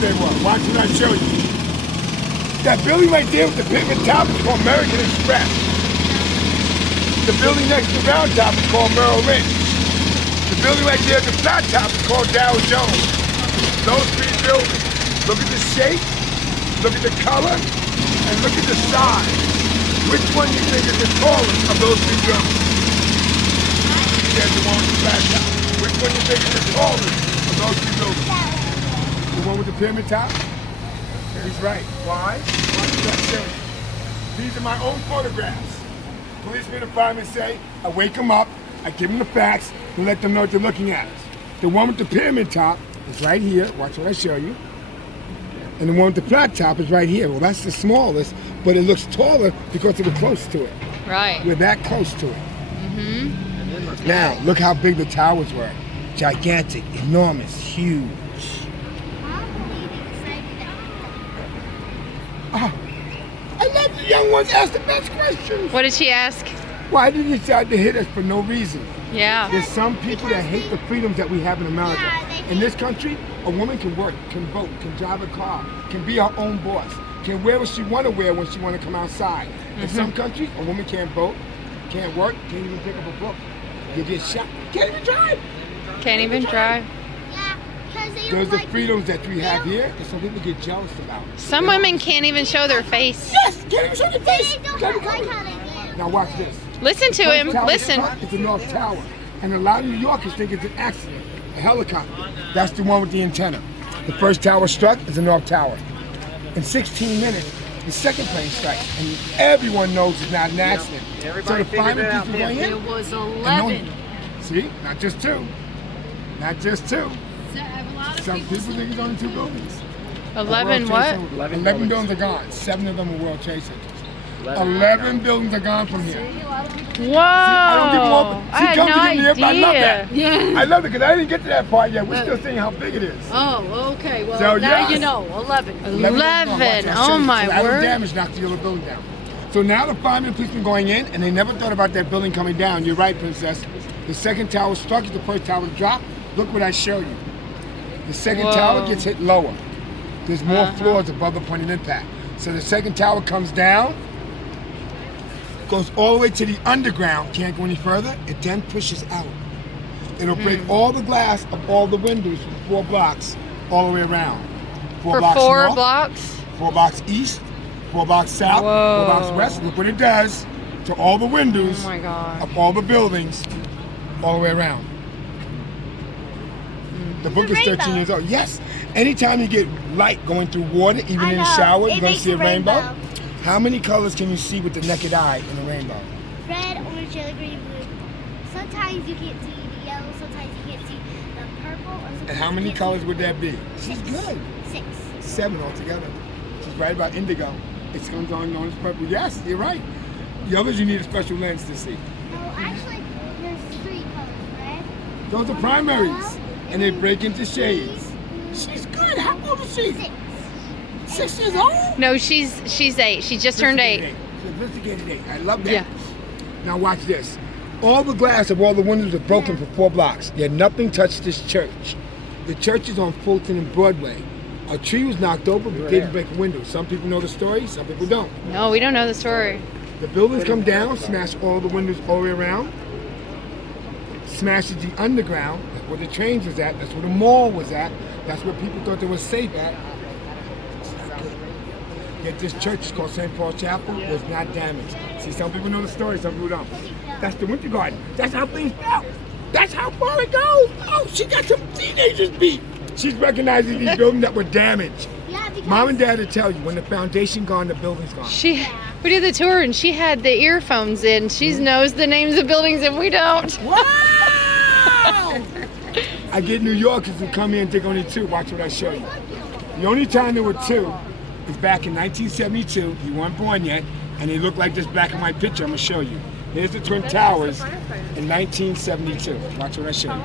they were. Watch what I show you. That building right there with the pyramid top is called American Express. The building next to the round top is called Merrill Lynch. The building right there at the flat top is called Dow Jones. Those three buildings. Look at the shape, look at the color, and look at the size. Which one do you think is the tallest of those three buildings? There's the one with the flat top. Which one do you think is the tallest of those three buildings? The one with the pyramid top? He's right. Why? These are my own photographs. Policemen and firemen say, I wake them up, I give them the facts, and let them know what they're looking at. The one with the pyramid top is right here. Watch what I show you. And the one with the flat top is right here. Well, that's the smallest, but it looks taller because we're close to it. Right. We're that close to it. Now, look how big the towers were. Gigantic, enormous, huge. Oh, I love the young ones ask the best questions. What did she ask? Why did you decide to hit us for no reason? Yeah. There's some people that hate the freedoms that we have in America. In this country, a woman can work, can vote, can drive a car, can be her own boss, can wear what she want to wear when she want to come outside. In some countries, a woman can't vote, can't work, can't even pick up a book. You get shot, can't even drive. Can't even drive. Those are the freedoms that we have here, and some people get jealous about. Some women can't even show their face. Yes, can't even show their face. Now watch this. Listen to him. Tower Listen. It's the North Tower, and a lot of New Yorkers think it's an accident, a helicopter. That's the one with the antenna. The first tower struck is the North Tower. In 16 minutes, the second plane strikes, and everyone knows it's not an accident. So the firemen people going in. It was 11. See, not just two. Not just two. Some people think it's only two buildings. 11 what? 11 buildings are gone. 7 of them are World Trade Centers. 11 buildings are gone from here. Whoa! I don't give them up. I had no idea. I love that. Yeah. I love it because I didn't get to that part yet. We're still seeing how big it is. Oh, okay. Well, So, now yes. you know. 11. 11. Oh my so word. damage knocked the other building down. So now the firemen and policemen going in, and they never thought about that building coming down. You're right, Princess. The second tower struck as the first tower dropped. Look what I show you. The second tower gets hit lower. There's more floors above the point of impact. So the second tower comes down, goes all the way to the underground, can't go any further, it then pushes out. It'll break all the glass of all the windows from 4 blocks all the way around. 4 For blocks 4 north, blocks? 4 blocks east, 4 blocks south, 4 blocks west. Look what it does to all the windows Oh my God. of all the buildings all the way around. The book is 13 years old. Yes. Anytime you get light going through water, even in the shower, you're going to see a rainbow. How many colors can you see with the naked eye in a rainbow? Red, orange, yellow, green, blue. Sometimes you can't see the yellow, sometimes you can't see the purple. Or sometimes And how many colors would that be? She's good. 6. 7 altogether. She's right about indigo. It's comes on known as purple. Yes, you're right. The others you need a special lens to see. Oh, actually, there's 3 colors, red. Those are primaries. And they break into shades. She's good. How old is she? 6. 6 years old? No, she's 8. She just turned 8. Sophisticated 8. I love that. Yeah. Now watch this. All the glass of all the windows are broken for 4 blocks. Yet nothing touched this church. The church is on Fulton and Broadway. A tree was knocked over but didn't break a window. Some people know the story, some people don't. No, we don't know the story. The buildings come down, smash all the windows all the way around, smashes the underground. That's where the trains was at. That's where the mall was at. That's where people thought they were safe at. Yet this church is called St. Paul Chapel was not damaged. See, some people know the story, some people don't. That's the Winter Garden. That's how things felt. That's how far it goes. Oh, she got some teenagers beat. She's recognizing these buildings that were damaged. Yeah, because Mom and Dad will tell you, when the foundation gone, the building's gone. We did the tour and she had the earphones in. She knows the names of buildings and we don't. Wow! I get New Yorkers who come here and think only 2. Watch what I show you. The only time there were 2 is back in 1972. You weren't born yet, and they look like this black and white picture I'm gonna show you. Here's the Twin Towers in 1972. Watch what I show you.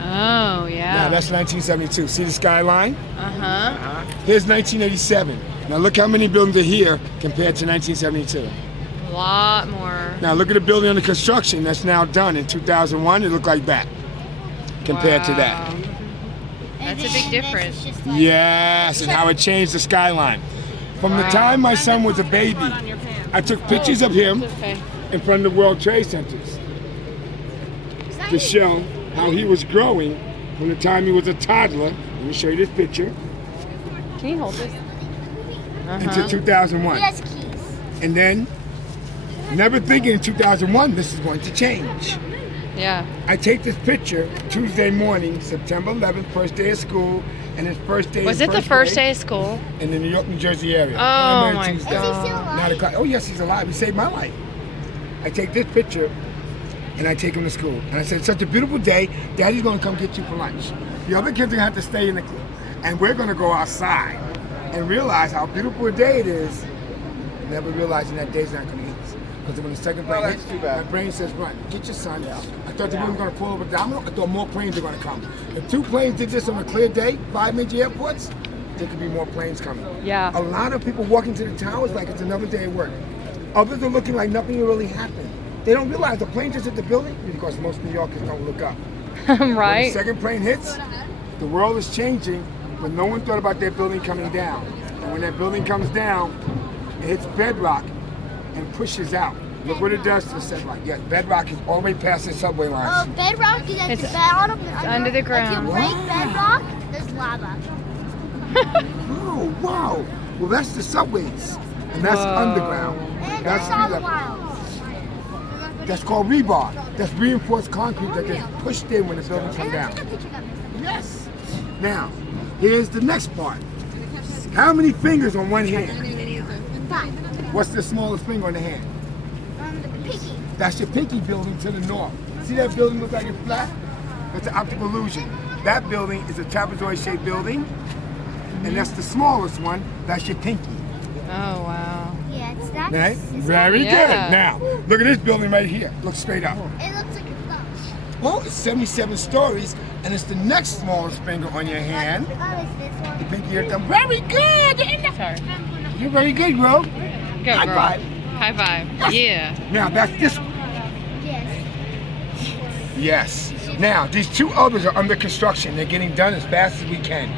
Oh, yeah. Now that's 1972. See the skyline? Uh-huh. Here's 1987. Now look how many buildings are here compared to 1972. A lot more. Now look at the building under construction that's now done in 2001. It looked like that compared to that. That's a big then this difference. is just like- Yes, and how it changed the skyline. From the time my son was a baby, I took pictures of him Okay. in front of the World Trade Centers to show how he was growing from the time he was a toddler. Let me show you this picture. Can you hold this? Into 2001. He has keys. And then, never thinking in 2001 this is going to change. Yeah. I take this picture Tuesday morning, September 11th, first day of school, and his first day. Was in it the first grade day of school? in the New York, New Jersey area? Oh Primary my Tuesday. Is he still God. Not alive? oh yes, he's alive. He saved my life. I take this picture and I take him to school. And I said, it's such a beautiful day. Daddy's gonna come get you for lunch. The other kids are gonna have to stay in the club. And we're gonna go outside and realize how beautiful a day it is. Never realizing that day's not gonna hit us. Because when the second plane hits, my brain says, run, get your son out. I thought the room was gonna fall over domino. I thought more planes are gonna come. If 2 planes did this on a clear day, 5 major airports, there could be more planes coming. Yeah. A lot of people walking to the towers like it's another day at work. Others are looking like nothing really happened. They don't realize the plane just hit the building because most New Yorkers don't look up. When the Right? second plane hits, the world is changing, but no one thought about that building coming down. And when that building comes down, it hits bedrock and pushes out. Look what it does to the bedrock. Yes, bedrock is all the way past the subway lines. Bedrock is at It's the bottom. And under the ground. If you break bedrock, there's lava. Oh, wow. Well, that's the subways. And that's Whoa. underground. And That's there's all the the wilds. That's called rebar. That's reinforced concrete that gets pushed in when the buildings come And down. look at the picture got missing. Yes. Now, here's the next part. How many fingers on one hand? 5. What's the smallest finger on the hand? The pinky. That's your pinky building to the north. See that building look like it's flat? That's an optical illusion. That building is a trapezoid-shaped building, and that's the smallest one. That's your pinky. Oh wow. Yeah, it's that. Right? It's Very Yeah. good. Now, look at this building right here. Look straight up. It looks like a flower. Well, it's 77 stories, and it's the next smallest finger on your hand. Oh, it's this one. The pinky here. Very good. Sorry. You're very good, bro. Go, High girl. five. High five. Yeah. Now, that's this one. Yes. Yes. Now, these 2 others are under construction. They're getting done as fast as we can.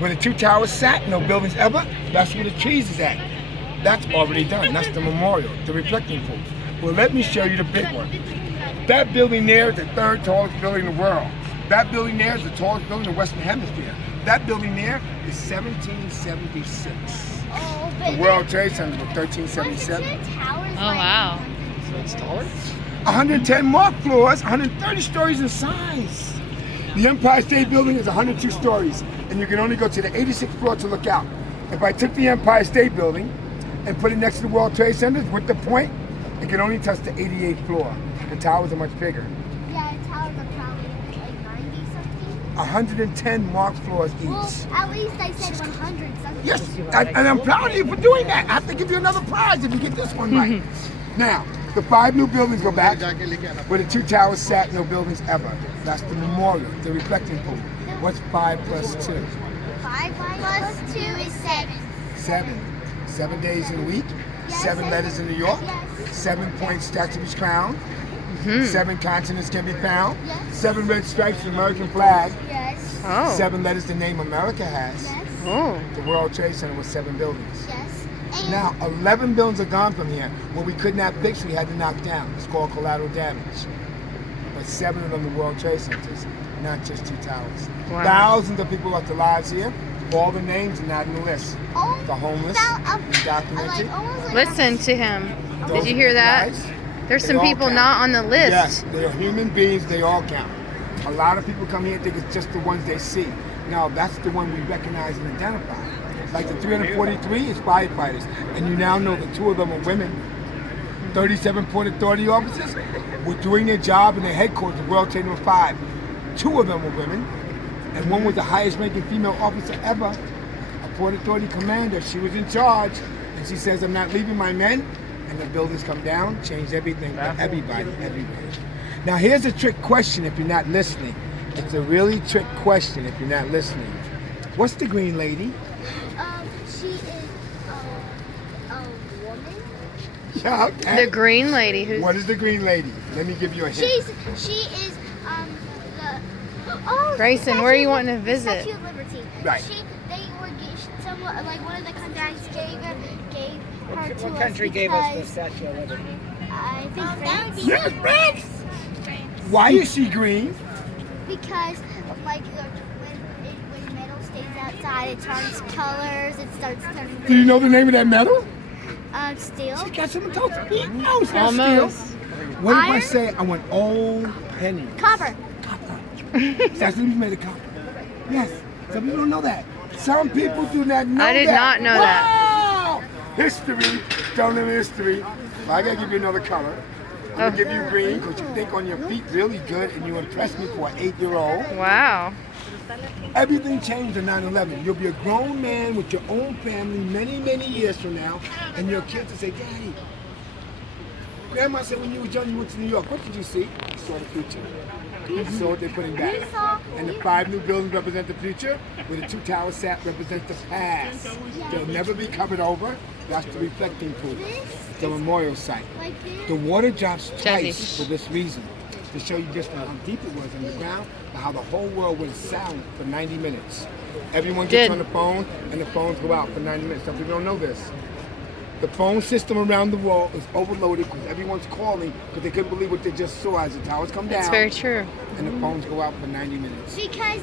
Where the 2 towers sat, no buildings ever, that's where the trees is at. That's already done. That's the memorial, the reflecting pool. Well, let me show you the big one. That building there is the 3rd tallest building in the world. That building there is the tallest building in the Western Hemisphere. That building there is 1776. Oh, but The World Trade Center was 1377. Oh wow. 110 more floors, 130 stories in size. The Empire State Building is 102 stories, and you can only go to the 86th floor to look out. If I took the Empire State Building and put it next to the World Trade Center with the point, it can only touch the 88th floor. The towers are much bigger. Yeah, the towers are probably like 90 something. 110 marked floors Well, each. at least I said 100 something. Yes, and I'm proud of you for doing that. I have to give you another prize if you get this one right. Now, the 5 new buildings go back where the 2 towers sat, no buildings ever. That's the memorial, the reflecting pool. What's 5 plus 2? 5 plus 2 is 7. 7. 7 days in a week, Yes, 7 letters in New York, Yes. 7 points statues crowned, 7 continents can be found, Yes. 7 red stripes, the American flag, Yes. Oh. 7 letters the name America has. Yes. Oh. The World Trade Center was 7 buildings. Yes. And Now, 11 buildings are gone from here. What we could not fix, we had to knock down. It's called collateral damage. But 7 of them are World Trade Centers, not just 2 towers. Wow. Thousands of people lost their lives here. All the names are not in the list. oh, The homeless, documented. like, almost like Listen to him. Those Did you hear that? guys, There's they some all people count. not on the list. Yes, they are human beings. They all count. A lot of people come here and think it's just the ones they see. No, that's the one we recognize and identify. Like the 343 is firefighters, and you now know that 2 of them are women. 37 Port Authority officers were doing their job in their headquarters, World Trade Center 5. 2 of them were women, and one was the highest ranking female officer ever, a Port Authority commander. She was in charge, and she says, I'm not leaving my men. And the buildings come down, change everything for everybody, everywhere. Now here's a trick question if you're not listening. It's a really trick question if you're not listening. What's the green lady? she is a woman. Yeah, okay. The green lady who's What is the green lady? Let me give you a hint. She is the oh Grayson, where are you wanting to visit? Statue of Liberty. Right. They were somewhat like one of the countries gave her to What us country gave us the because Statue of Liberty? I think France. Yes, France. Why is she green? Because like when metal stays outside, it turns colors. It starts turning. Do you know the name of that metal? Steel. She got some toast. No, it's not Almost. steel. What if I Iron? say I want old pennies? Copper. Copper. Statue of made of copper. Yes. Some people don't know that. Some people do not know that. I did not know that. Wow! History. Don't know history. Well, I gotta give you another color. I'm gonna give you green because you think on your feet really good and you impress me for an 8-year-old. Wow. Everything changed in 9/11. You'll be a grown man with your own family many, many years from now, and your kids will say, Daddy, Grandma said when you were young you went to New York. What did you see? I saw the future. You saw what they're putting back. And the 5 new buildings represent the future, where the 2 towers sat represent the past. They'll never be covered over. That's the reflecting pool, the memorial site. Like The water drops twice Jesse. for this reason, to show you just how deep it was underground, and how the whole world went silent for 90 minutes. Everyone gets Did. on the phone, and the phones go out for 90 minutes. Some people don't know this. The phone system around the world is overloaded because everyone's calling because they couldn't believe what they just saw as the towers come down. That's very true. And the phones go out for 90 minutes. because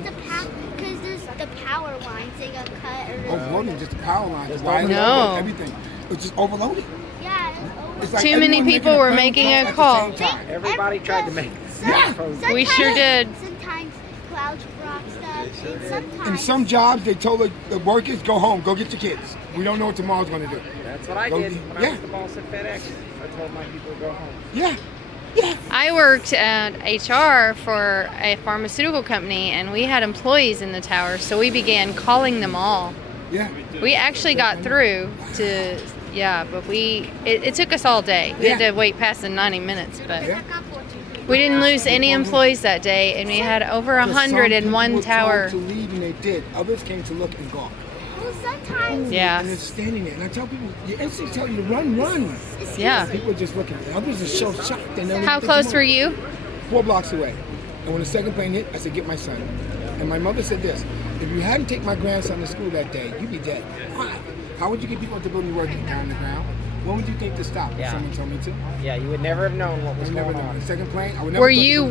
there's the power lines they got cut. Overloading just the power lines. No. Everything. It's just overloaded. Yeah. It's like Too many everyone people making were phone making a at the call. same time. Everybody tried to make Yeah. We sure did. Sometimes clouds rock stuff, and sometimes. In some jobs, they told the workers, go home, go get your kids. We don't know what tomorrow's going to do. That's what I Go did be- when I yeah. was the boss at FedEx. I told my people to go home. Yeah. Yeah. I worked at HR for a pharmaceutical company, and we had employees in the tower, so we began calling them all. Yeah. We actually got through to, but it took us all day. We had Yeah. to wait past the 90 minutes, but Yeah. we didn't lose any employees that day, and we had over Because 100 some in people one were tower. told to leave and they did. Others came to look and gawk. Well, sometimes. Yeah. And they're standing there. And I tell people, your instincts tell you to run. Yeah. People are just looking. Others are so shocked. They never How think close about were it. you? 4 blocks away. And when the second plane hit, I said, get my son. And my mother said this, if you hadn't taken my grandson to school that day, you'd be dead. Why? How would you get people at the building working down on the ground? When would you think to stop? Yeah. Someone told me to. Yeah, you would never have known what I was would never going know. on. The second plane, I would never.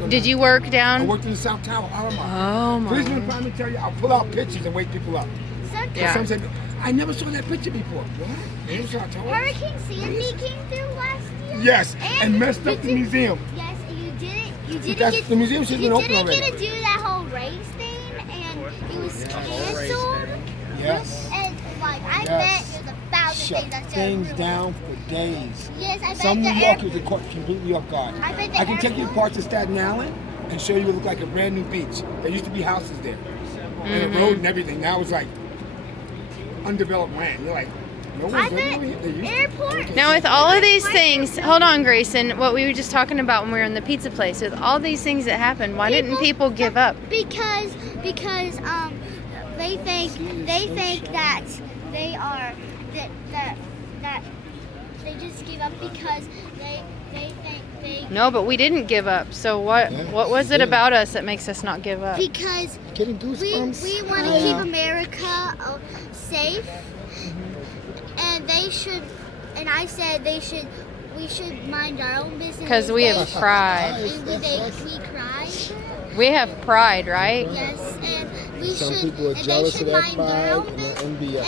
Did you work I down? worked in the South Tower, Alamo. Oh my. Policemen would probably tell you, I'll pull out pictures and wake people up. Sometimes. Yeah. Some said, I never saw that picture before. What? In the South Tower? Hurricane Sandy came through last year. Yes, and messed up the museum. Yes, you didn't. You didn't That's- get. the museum should've been You open didn't already. get to do that whole race thing, and it was canceled. Yes. And like I Yes. bet there's 1,000 Shut things that's things down for days. Yes, I bet Some the New air- Yorkers are caught completely off guard. I bet the I can take you airport- parts of Staten Island and show you what looked like a brand new beach. There used to be houses there, and Mm-hmm. a road and everything. Now it's like undeveloped land. You're like, no I one's bet ever here. They used to. airport. Now, with all of these things, hold on, Grayson, what we were just talking about when we were in the pizza place, with all these things that happened, why didn't people give up? Because they think that they are that they just give up because they think they No, but we didn't give up. So what Yeah, was we it did. about us that makes us not give up? because Getting we goosebumps. want to keep America safe, and they should. And I said we should mind our own business. Because we have pride. And we cry. We have pride, right? Yes, and we Some should. people are and they jealous should of that mind their pride own and business. they're envious.